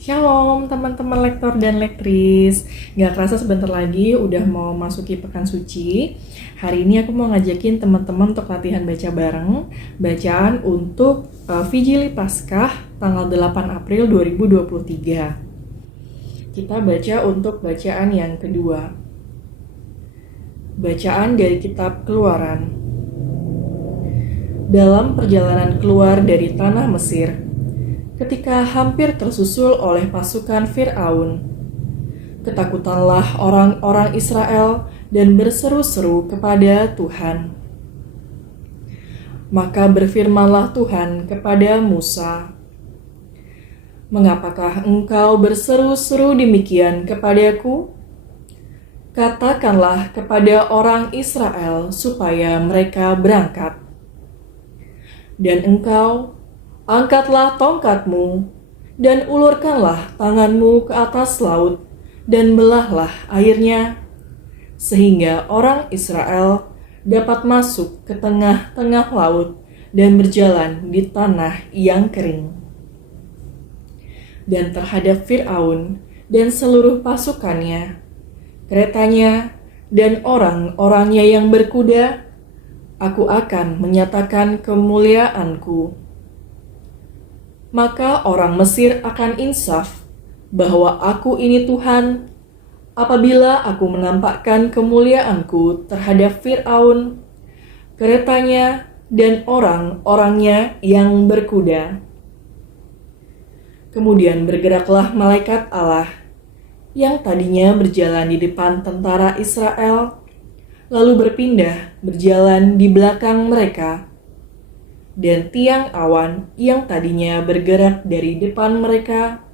Shalom teman-teman lektor dan lektris. Gak kerasa sebentar lagi udah mau masuki pekan suci. Hari ini aku mau ngajakin teman-teman untuk latihan baca bareng. Bacaan untuk Vigili Paskah tanggal 8 April 2023. Kita baca untuk bacaan yang kedua. Bacaan dari kitab Keluaran. Dalam perjalanan keluar dari tanah Mesir, ketika hampir tersusul oleh pasukan Fir'aun, ketakutanlah orang-orang Israel dan berseru-seru kepada Tuhan. Maka berfirmanlah Tuhan kepada Musa, "Mengapakah engkau berseru-seru demikian kepadaku? Katakanlah kepada orang Israel supaya mereka berangkat. Dan engkau, angkatlah tongkatmu, dan ulurkanlah tanganmu ke atas laut, dan belahlah airnya, sehingga orang Israel dapat masuk ke tengah-tengah laut dan berjalan di tanah yang kering. Dan terhadap Fir'aun dan seluruh pasukannya, keretanya, dan orang-orangnya yang berkuda, aku akan menyatakan kemuliaanku. Maka orang Mesir akan insaf bahwa aku ini Tuhan apabila aku menampakkan kemuliaanku terhadap Fir'aun, keretanya, dan orang-orangnya yang berkuda." Kemudian bergeraklah malaikat Allah yang tadinya berjalan di depan tentara Israel, lalu berpindah berjalan di belakang mereka. Dan tiang awan yang tadinya bergerak dari depan mereka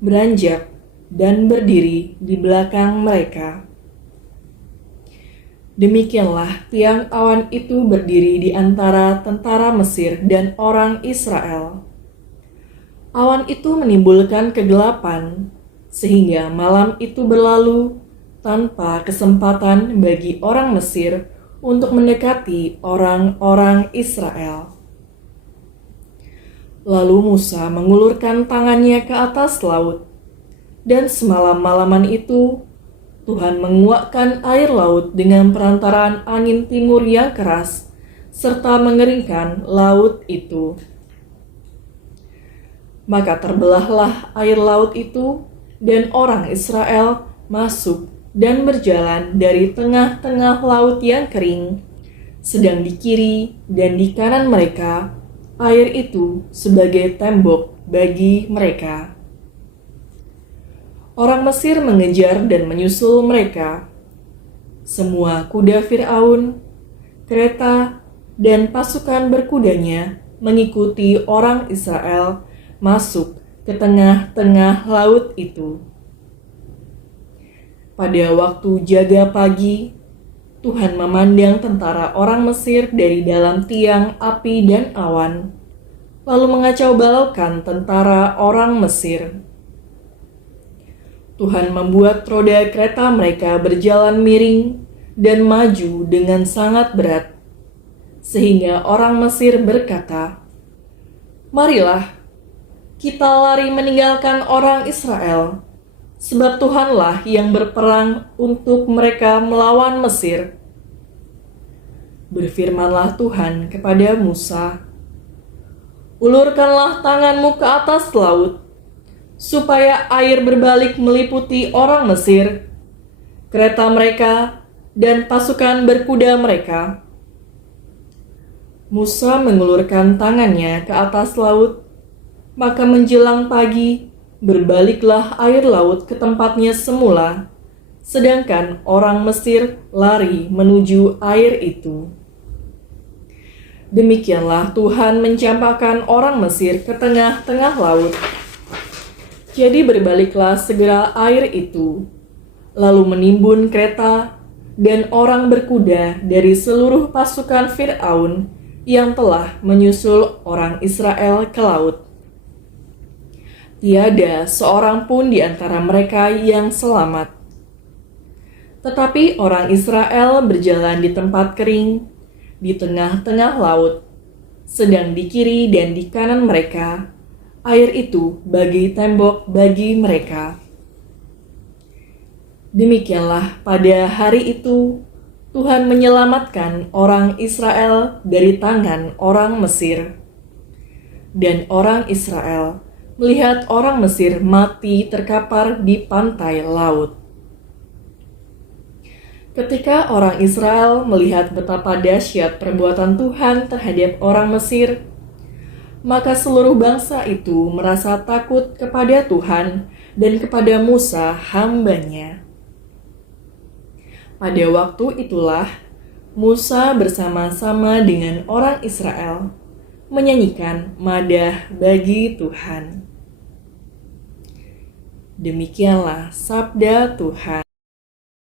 beranjak dan berdiri di belakang mereka. Demikianlah tiang awan itu berdiri di antara tentara Mesir dan orang Israel. Awan itu menimbulkan kegelapan, sehingga malam itu berlalu tanpa kesempatan bagi orang Mesir untuk mendekati orang-orang Israel. Lalu Musa mengulurkan tangannya ke atas laut, dan semalam-malaman itu Tuhan menguakkan air laut dengan perantaraan angin timur yang keras, serta mengeringkan laut itu. Maka terbelahlah air laut itu, dan orang Israel masuk dan berjalan dari tengah-tengah laut yang kering, sedang di kiri dan di kanan mereka air itu sebagai tembok bagi mereka. Orang Mesir mengejar dan menyusul mereka. Semua kuda Fir'aun, kereta, dan pasukan berkudanya mengikuti orang Israel masuk ke tengah-tengah laut itu. Pada waktu jaga pagi, Tuhan memandang tentara orang Mesir dari dalam tiang api dan awan, lalu mengacau balaukan tentara orang Mesir. Tuhan membuat roda kereta mereka berjalan miring dan maju dengan sangat berat, sehingga orang Mesir berkata, "Marilah, kita lari meninggalkan orang Israel, sebab Tuhanlah yang berperang untuk mereka melawan Mesir." Berfirmanlah Tuhan kepada Musa, "Ulurkanlah tanganmu ke atas laut, supaya air berbalik meliputi orang Mesir, kereta mereka, dan pasukan berkuda mereka." Musa mengulurkan tangannya ke atas laut, maka menjelang pagi, berbaliklah air laut ke tempatnya semula, sedangkan orang Mesir lari menuju air itu. Demikianlah Tuhan mencampakkan orang Mesir ke tengah-tengah laut. Jadi berbaliklah segera air itu, lalu menimbun kereta dan orang berkuda dari seluruh pasukan Fir'aun yang telah menyusul orang Israel ke laut. Tiada seorang pun di antara mereka yang selamat. Tetapi orang Israel berjalan di tempat kering, di tengah-tengah laut, sedang di kiri dan di kanan mereka air itu bagi tembok bagi mereka. Demikianlah pada hari itu Tuhan menyelamatkan orang Israel dari tangan orang Mesir. Dan orang Israel melihat orang Mesir mati terkapar di pantai laut. Ketika orang Israel melihat betapa dahsyat perbuatan Tuhan terhadap orang Mesir, maka seluruh bangsa itu merasa takut kepada Tuhan dan kepada Musa hamba-Nya. Pada waktu itulah Musa bersama-sama dengan orang Israel menyanyikan madah bagi Tuhan. Demikianlah sabda Tuhan.